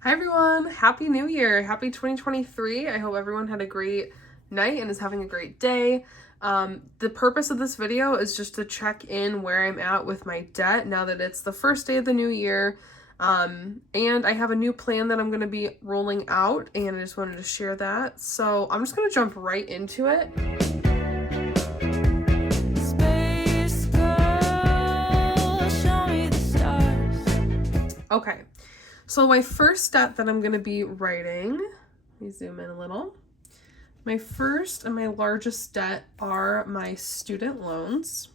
Hi everyone, Happy New Year, Happy 2023. I hope everyone had a great night and is having a great day. The purpose of this video is just to check in where I'm at with my debt now that it's the first day of the new year. And I have a new plan that I'm going to be rolling out, and I just wanted to share that. So I'm just going to jump right into it. Okay, so my first debt that I'm going to be writing, let me zoom in a little. My first and my largest debt are my student loans.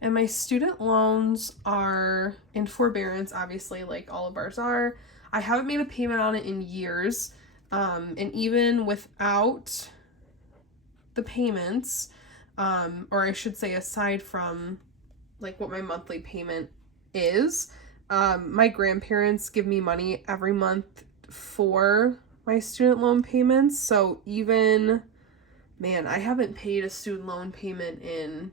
And my student loans are in forbearance, obviously, like all of ours are. I haven't made a payment on it in years. And even without the payments, or I should say aside from like what my monthly payment is, my grandparents give me money every month for my student loan payments. So even, man, I haven't paid a student loan payment in,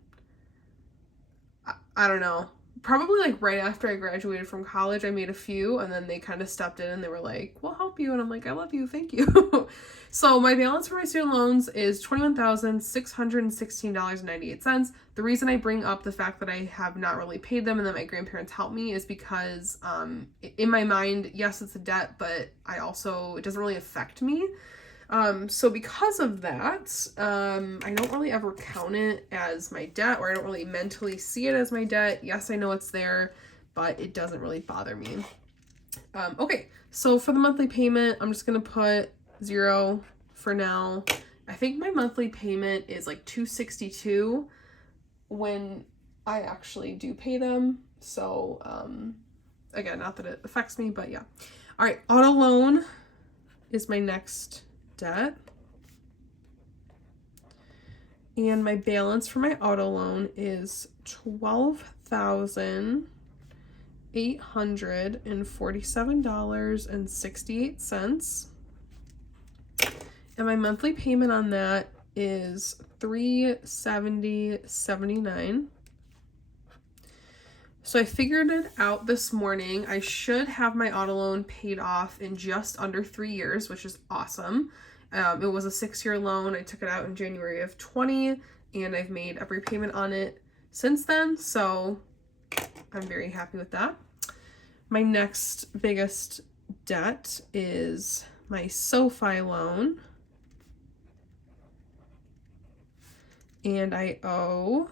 I don't know, probably like right after I graduated from college. I made a few, and then they kind of stepped in and they were like, we'll help you. And I'm like, I love you. Thank you. So my balance for my student loans is $21,616.98. The reason I bring up the fact that I have not really paid them and that my grandparents helped me is because in my mind, yes, it's a debt, but it doesn't really affect me. So because of that, I don't really ever count it as my debt, or I don't really mentally see it as my debt. Yes, I know it's there, but it doesn't really bother me. Okay, so for the monthly payment, I'm just gonna put 0 for now. I think my monthly payment is like $262 when I actually do pay them. So, again, not that it affects me, but yeah. All right, auto loan is my next debt. And my balance for my auto loan is $12,847.68. And my monthly payment on that is $370.79. So I figured it out this morning. I should have my auto loan paid off in just under 3 years, which is awesome. It was a 6-year loan. I took it out in January of 20, and I've made every payment on it since then. So I'm very happy with that. My next biggest debt is my SoFi loan. And I owe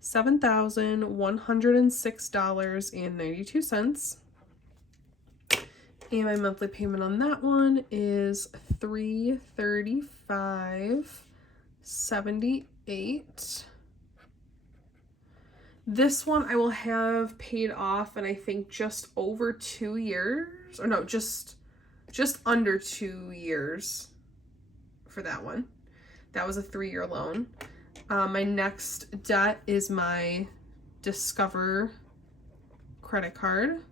$7,106.92. And my monthly payment on that one is $335.78. This one I will have paid off in I think just over 2 years, or no, just under 2 years for that one. That was a 3-year loan. My next debt is my Discover credit card.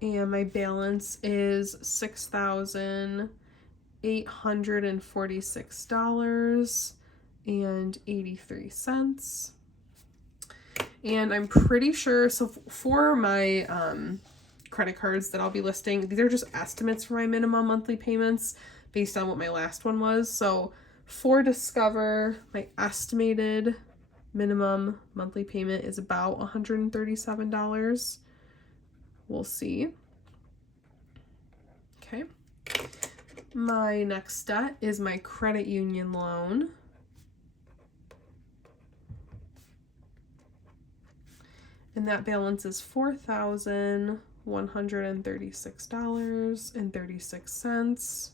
And my balance is $6,846.83. And I'm pretty sure, so for my credit cards that I'll be listing, these are just estimates for my minimum monthly payments based on what my last one was. So for Discover, my estimated minimum monthly payment is about $137. We'll see. Okay. My next debt is my credit union loan. And that balance is $4,136.36.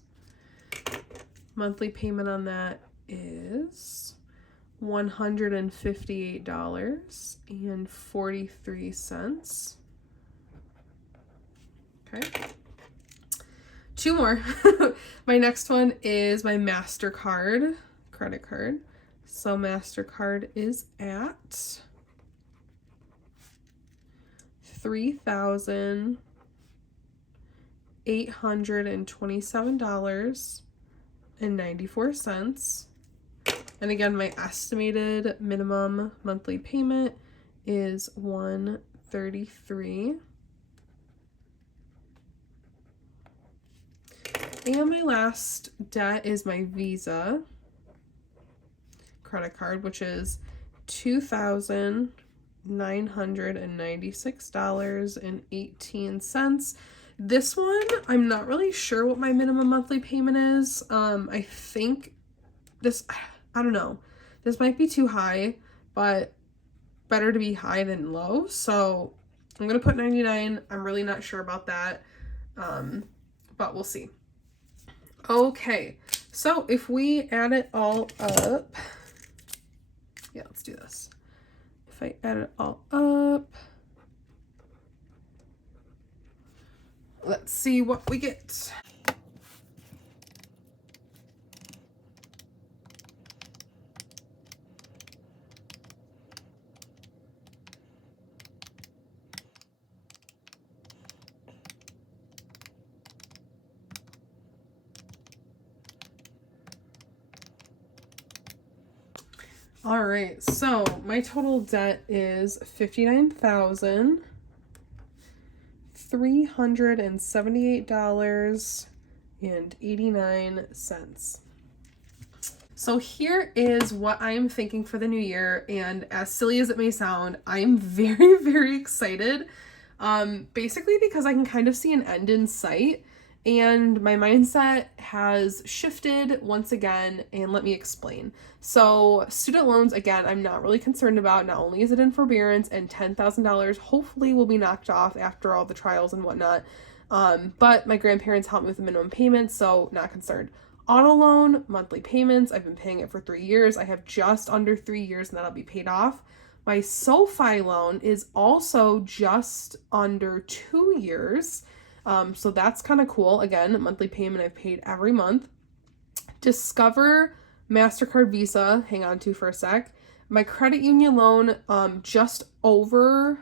Monthly payment on that is $158.43. Okay. 2 more. My next one is my MasterCard credit card. So MasterCard is at $3,827.94. And again, my estimated minimum monthly payment is $133. And my last debt is my Visa credit card, which is $2,996.18. This one, I'm not really sure what my minimum monthly payment is. I think this, I don't know. This might be too high, but better to be high than low. So I'm going to put 99. I'm really not sure about that. But we'll see. Okay, so if we add it all up, yeah, let's do this. If I add it all up, let's see what we get. All right, so my total debt is $59,378.89. So here is what I am thinking for the new year, and as silly as it may sound, I am very, very excited. Basically because I can kind of see an end in sight, and my mindset has shifted once again, and let me explain. So student loans, again, I'm not really concerned about. Not only is it in forbearance, and $10,000 hopefully will be knocked off after all the trials and whatnot, but my grandparents helped me with the minimum payments, so not concerned. Auto loan, monthly payments, I've been paying it for 3 years. I have just under 3 years and that'll be paid off. My SoFi loan is also just under 2 years. So that's kind of cool. Again, monthly payment I've paid every month. Discover, MasterCard, Visa, hang on to for a sec. My credit union loan, just over,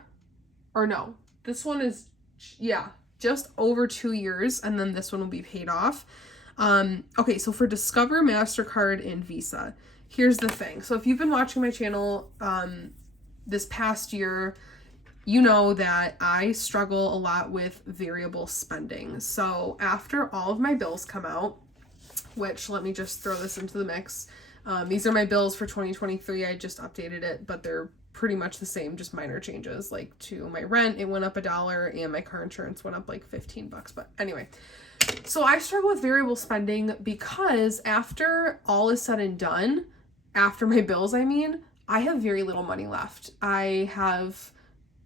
or no, this one is, yeah, just over 2 years, and then this one will be paid off. Okay, so for Discover, MasterCard, and Visa, here's the thing. So if you've been watching my channel, this past year, you know that I struggle a lot with variable spending. So after all of my bills come out, which let me just throw this into the mix. These are my bills for 2023. I just updated it, but they're pretty much the same, just minor changes. Like to my rent, it went up $1, and my car insurance went up like $15. But anyway, so I struggle with variable spending because after all is said and done, after my bills, I have very little money left. I have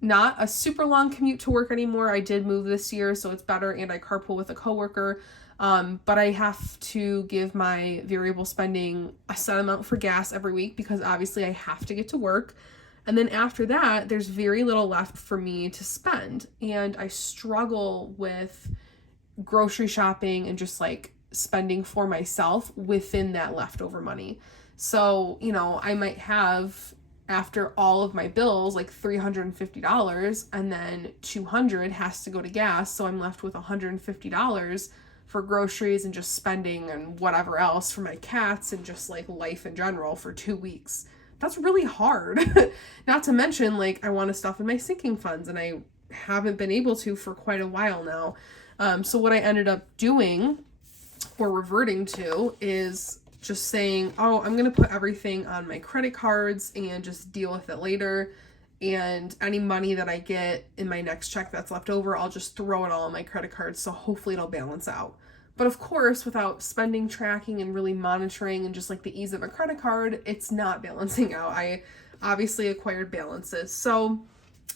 not a super long commute to work anymore. I did move this year, so it's better, and I carpool with a coworker. But I have to give my variable spending a set amount for gas every week because obviously I have to get to work. And then after that, there's very little left for me to spend. And I struggle with grocery shopping and just like spending for myself within that leftover money. So, I might have, after all of my bills, like $350, and then $200 has to go to gas. So I'm left with $150 for groceries and just spending and whatever else for my cats and just like life in general for 2 weeks. That's really hard. Not to mention, like, I want to stuff in my sinking funds, and I haven't been able to for quite a while now. So what I ended up doing or reverting to is just saying, oh, I'm going to put everything on my credit cards and just deal with it later. And any money that I get in my next check that's left over, I'll just throw it all on my credit cards. So hopefully it'll balance out. But of course, without spending tracking and really monitoring and just like the ease of a credit card, it's not balancing out. I obviously acquired balances. So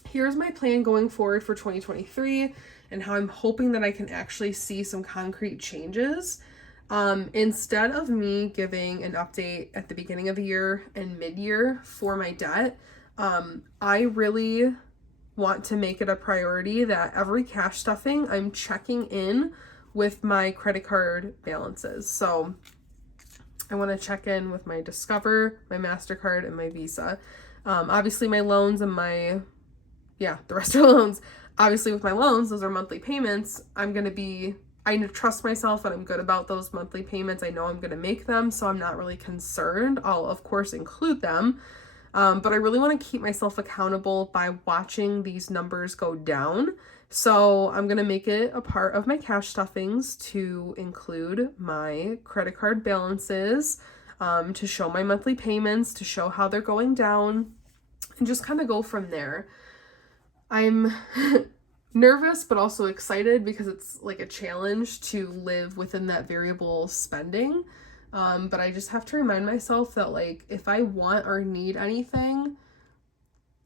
here's my plan going forward for 2023 and how I'm hoping that I can actually see some concrete changes. Instead of me giving an update at the beginning of the year and mid-year for my debt, I really want to make it a priority that every cash stuffing, I'm checking in with my credit card balances. So I want to check in with my Discover, my MasterCard, and my Visa. Obviously my loans and the rest are loans. Obviously with my loans, those are monthly payments. I'm going to be I trust myself and I'm good about those monthly payments. I know I'm going to make them, so I'm not really concerned. I'll, of course, include them. But I really want to keep myself accountable by watching these numbers go down. So I'm going to make it a part of my cash stuffings to include my credit card balances, to show my monthly payments, to show how they're going down, and just kind of go from there. I'm nervous, but also excited because it's like a challenge to live within that variable spending. But I just have to remind myself that, like, if I want or need anything,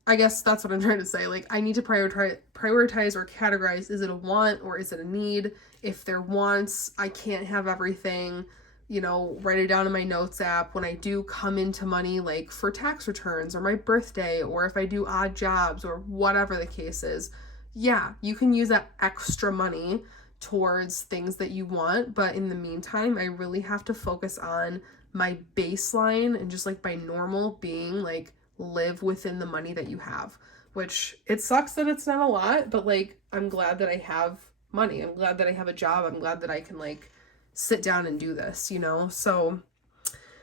I guess that's what I'm trying to say. Like, I need to prioritize or categorize. Is it a want or is it a need? If they're wants, I can't have everything, you know, write it down in my notes app when I do come into money, like for tax returns or my birthday, or if I do odd jobs or whatever the case is. Yeah, you can use that extra money towards things that you want, but in the meantime, I really have to focus on my baseline and just like my normal being, like, live within the money that you have, which it sucks that it's not a lot, but like, I'm glad that I have money. I'm glad that I have a job. I'm glad that I can like sit down and do this, you know? So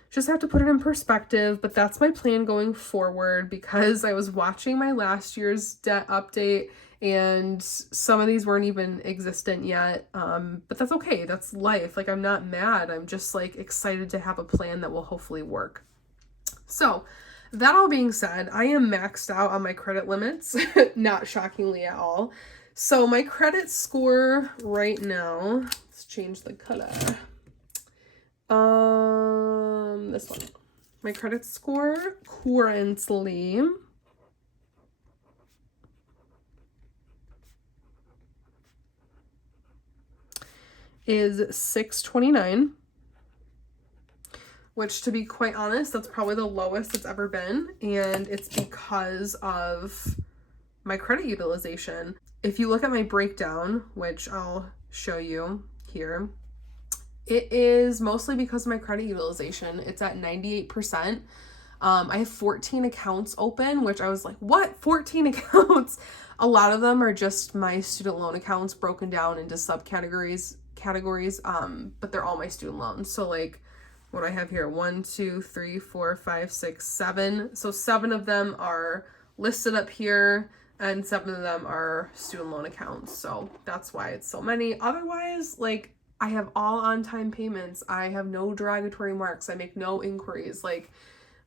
just have to put it in perspective, but that's my plan going forward, because I was watching my last year's debt update and some of these weren't even existent yet. But that's okay. That's life. Like, I'm not mad. I'm just like excited to have a plan that will hopefully work. So that all being said, I am maxed out on my credit limits, not shockingly at all. So my credit score right now, let's change the color. This one. My credit score currently is 629, which, to be quite honest, that's probably the lowest it's ever been, and it's because of my credit utilization. If you look at my breakdown, which I'll show you here, it is mostly because of my credit utilization. It's at 98%. I have 14 accounts open, which I was like, what? 14 accounts? A lot of them are just my student loan accounts broken down into subcategories, but they're all my student loans. So like, what I have here, 1, 2, 3, 4, 5, 6, 7. So 7 of them are listed up here, and 7 of them are student loan accounts. So that's why it's so many. Otherwise, like, I have all on-time payments. I have no derogatory marks. I make no inquiries. Like,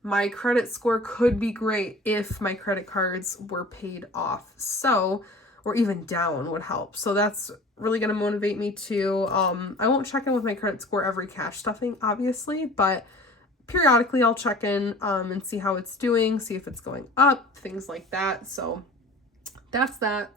my credit score could be great if my credit cards were paid off. So, or even down would help. So that's really going to motivate me to, I won't check in with my credit score every cash stuffing, obviously, but periodically I'll check in, and see how it's doing, see if it's going up, things like that. So that's that.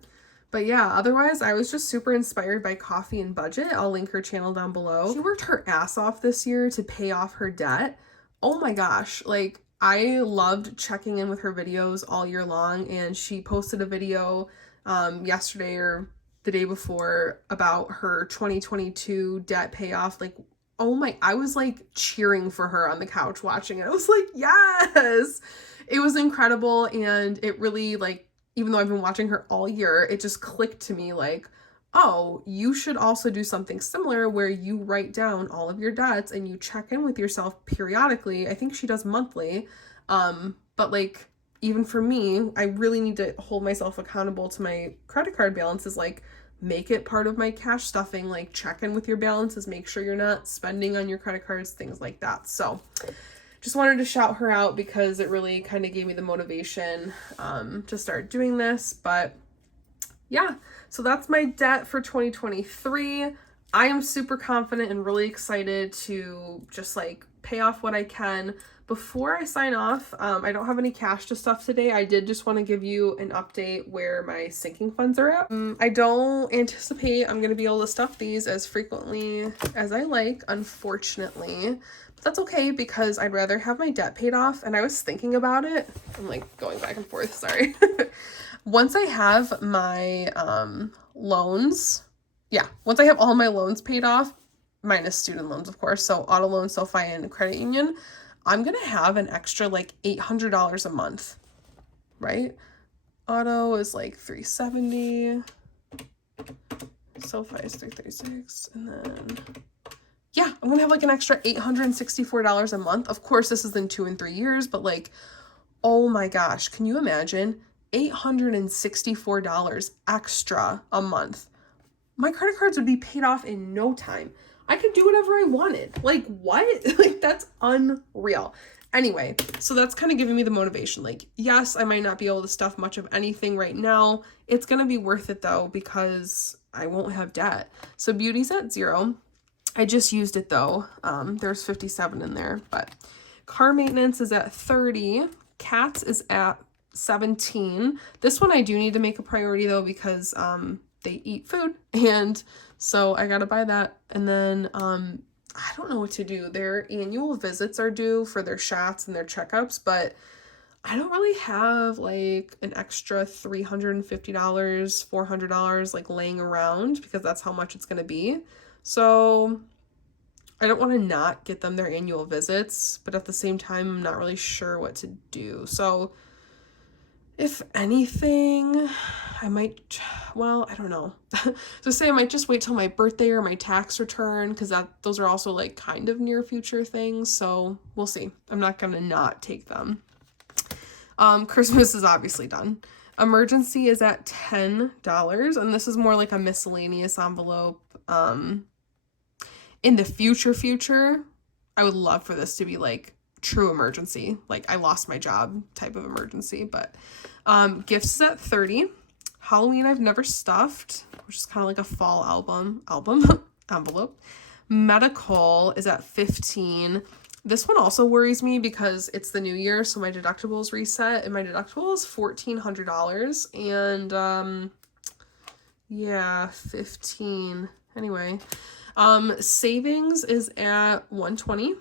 But yeah, otherwise, I was just super inspired by Coffee and Budget. I'll link her channel down below. She worked her ass off this year to pay off her debt. Oh my gosh, like, I loved checking in with her videos all year long, and she posted a video yesterday or the day before about her 2022 debt payoff. Like, oh my, I was like cheering for her on the couch watching it. I was like, yes, it was incredible. And it really, like, even though I've been watching her all year, it just clicked to me like, oh, you should also do something similar where you write down all of your debts and you check in with yourself periodically. I think she does monthly. But like, even for me, I really need to hold myself accountable to my credit card balances. Like, make it part of my cash stuffing, like check in with your balances, make sure you're not spending on your credit cards, things like that. So just wanted to shout her out because it really kind of gave me the motivation to start doing this. But yeah, so that's my debt for 2023. I am super confident and really excited to just like pay off what I can. Before I sign off, I don't have any cash to stuff today. I did just want to give you an update where my sinking funds are at. I don't anticipate I'm going to be able to stuff these as frequently as I like, unfortunately. But that's okay because I'd rather have my debt paid off. And I was thinking about it. I'm like going back and forth, sorry. Once I have my loans, once I have all my loans paid off, minus student loans, of course, so auto loan, SoFi, and credit union, I'm going to have an extra like $800 a month, right? Auto is like $370. SoFi is $336, and then yeah, I'm gonna have like an extra $864 a month. Of course, this is in 2 and 3 years, but like, oh my gosh, can you imagine $864 extra a month? My credit cards would be paid off in no time. I could do whatever I wanted. Like, what? Like, that's unreal. Anyway, so that's kind of giving me the motivation. Like, yes, I might not be able to stuff much of anything right now. It's going to be worth it though, because I won't have debt. So beauty's at 0. I just used it though. There's 57 in there, but car maintenance is at 30. Cats is at 17. This one I do need to make a priority though, because they eat food, and so I gotta buy that. And then I don't know what to do. Their annual visits are due for their shots and their checkups, but I don't really have like an extra $350, $400 like laying around, because that's how much it's gonna be. So I don't want to not get them their annual visits, but at the same time, I'm not really sure what to do. So if anything, I might, well, I don't know. So say I might just wait till my birthday or my tax return, because those are also like kind of near future things. So we'll see. I'm not going to not take them. Christmas is obviously done. Emergency is at $10, and this is more like a miscellaneous envelope. In the future, I would love for this to be like true emergency, like I lost my job type of emergency. But gifts is at 30. Halloween I've never stuffed, which is kind of like a fall album envelope. Medical is at 15. This one also worries me because it's the new year, so my deductible is reset, and my deductible is $1,400. And yeah, 15. Anyway, savings is at 120.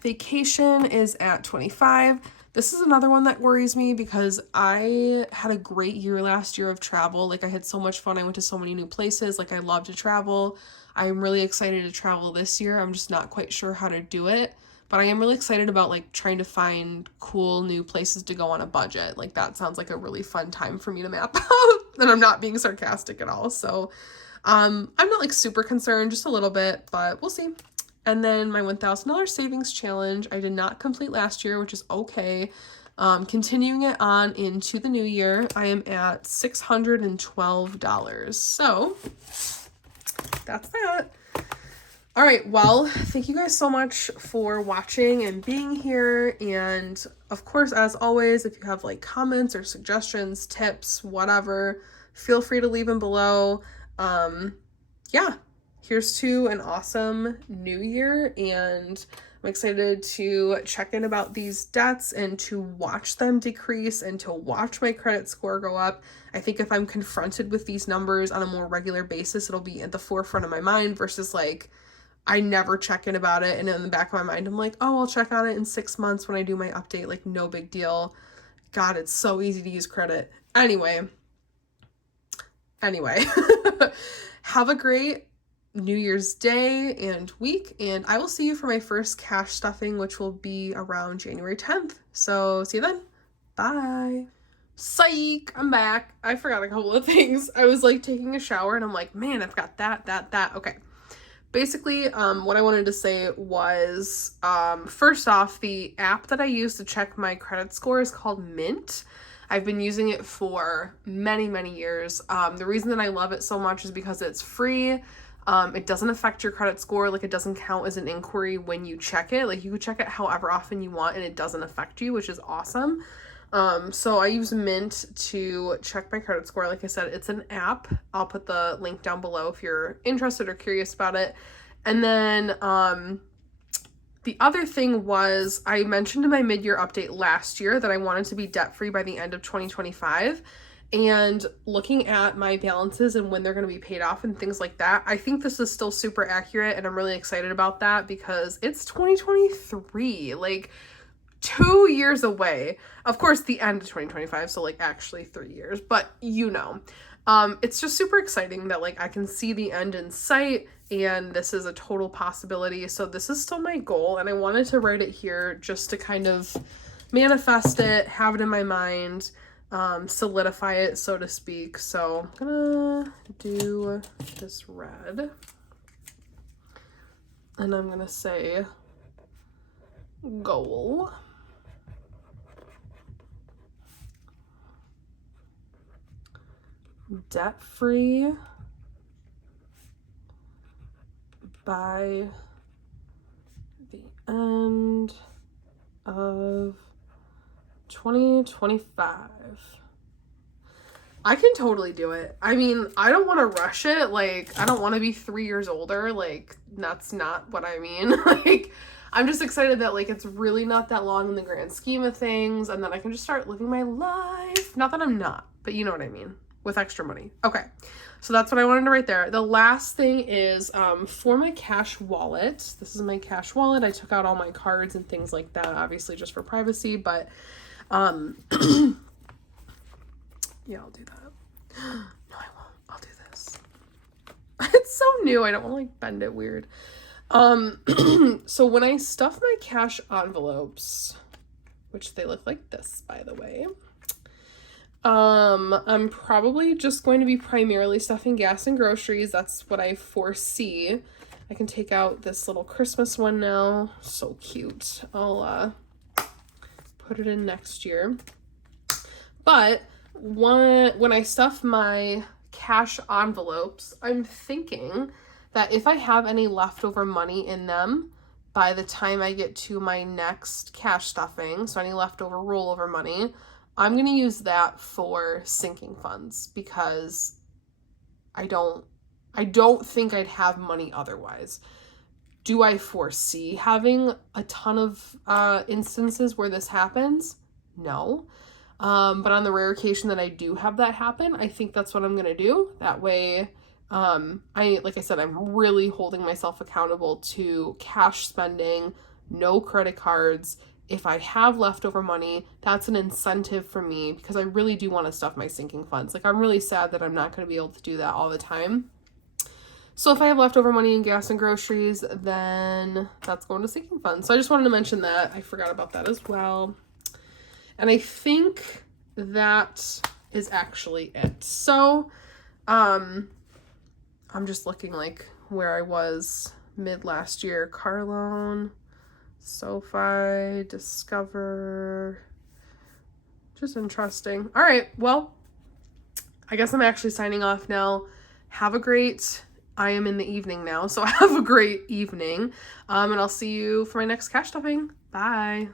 Vacation is at 25. This is another one that worries me because I had a great year last year of travel. Like, I had so much fun. I went to so many new places. Like, I love to travel. I'm really excited to travel this year. I'm just not quite sure how to do it. But I am really excited about like trying to find cool new places to go on a budget. Like, that sounds like a really fun time for me to map out. And I'm not being sarcastic at all. So I'm not like super concerned, just a little bit, but we'll see. And then my $1,000 savings challenge, I did not complete last year, which is okay. Continuing it on into the new year, I am at $612. So that's that. All right, well, thank you guys so much for watching and being here. And of course, as always, if you have like comments or suggestions, tips, whatever, feel free to leave them below. Yeah, here's to an awesome new year, and I'm excited to check in about these debts and to watch them decrease and to watch my credit score go up. I think if I'm confronted with these numbers on a more regular basis, it'll be at the forefront of my mind versus like I never check in about it, and in the back of my mind I'm like, oh, I'll check on it in 6 months when I do my update. Like, no big deal. God, it's so easy to use credit. Anyway, have a great New Year's Day and week, and I will see you for my first cash stuffing, which will be around January 10th. So see you then. Bye. Psych, I'm back. I forgot a couple of things. I was like taking a shower and I'm like, man, I've got that. Okay. Basically, what I wanted to say was, first off, the app that I use to check my credit score is called Mint. I've been using it for many, many years. The reason that I love it so much is because it's free. It doesn't affect your credit score. Like, it doesn't count as an inquiry when you check it. Like, you could check it however often you want and it doesn't affect you, which is awesome. So I use Mint to check my credit score. Like I said, it's an app. I'll put the link down below if you're interested or curious about it. And then, the other thing was, I mentioned in my mid-year update last year that I wanted to be debt-free by the end of 2025. And looking at my balances and when they're going to be paid off and things like that, I think this is still super accurate, and I'm really excited about that because it's 2023, like 2 years away. Of course, the end of 2025, so like actually 3 years, but you know. It's just super exciting that like I can see the end in sight, and this is a total possibility. So this is still my goal, and I wanted to write it here just to kind of manifest it, have it in my mind. solidify it, so to speak. So I'm gonna do this red, and I'm gonna say goal. Debt-free by the end of 2025. I can totally do it. I mean, I don't want to rush it. Like, I don't want to be 3 years older. Like, that's not what I mean. Like, I'm just excited that, like, it's really not that long in the grand scheme of things, and then I can just start living my life. Not that I'm not, but you know what I mean. With extra money. Okay, so that's what I wanted to write there. The last thing is for my cash wallet. This is my cash wallet. I took out all my cards and things like that, obviously just for privacy, but yeah, I'll do that. No, I won't. I'll do this. It's so new. I don't want to like bend it weird. So when I stuff my cash envelopes, which they look like this, by the way, I'm probably just going to be primarily stuffing gas and groceries. That's what I foresee. I can take out this little Christmas one now. So cute. I'll put it in next year. But when I stuff my cash envelopes, I'm thinking that if I have any leftover money in them by the time I get to my next cash stuffing, so any leftover rollover money, I'm going to use that for sinking funds, because I don't think I'd have money otherwise. Do I foresee having a ton of instances where this happens? No. But on the rare occasion that I do have that happen, I think that's what I'm going to do. That way, like I said, I'm really holding myself accountable to cash spending, no credit cards. If I have leftover money, that's an incentive for me, because I really do want to stuff my sinking funds. Like, I'm really sad that I'm not going to be able to do that all the time. So if I have leftover money in gas and groceries, then that's going to sinking funds. So I just wanted to mention that. I forgot about that as well. And I think that is actually it. So I'm just looking like where I was mid last year. Car loan, SoFi, Discover, just interesting. All right, well, I guess I'm actually signing off now. Have a great, I am in the evening now, so have a great evening. And I'll see you for my next cash stuffing. Bye.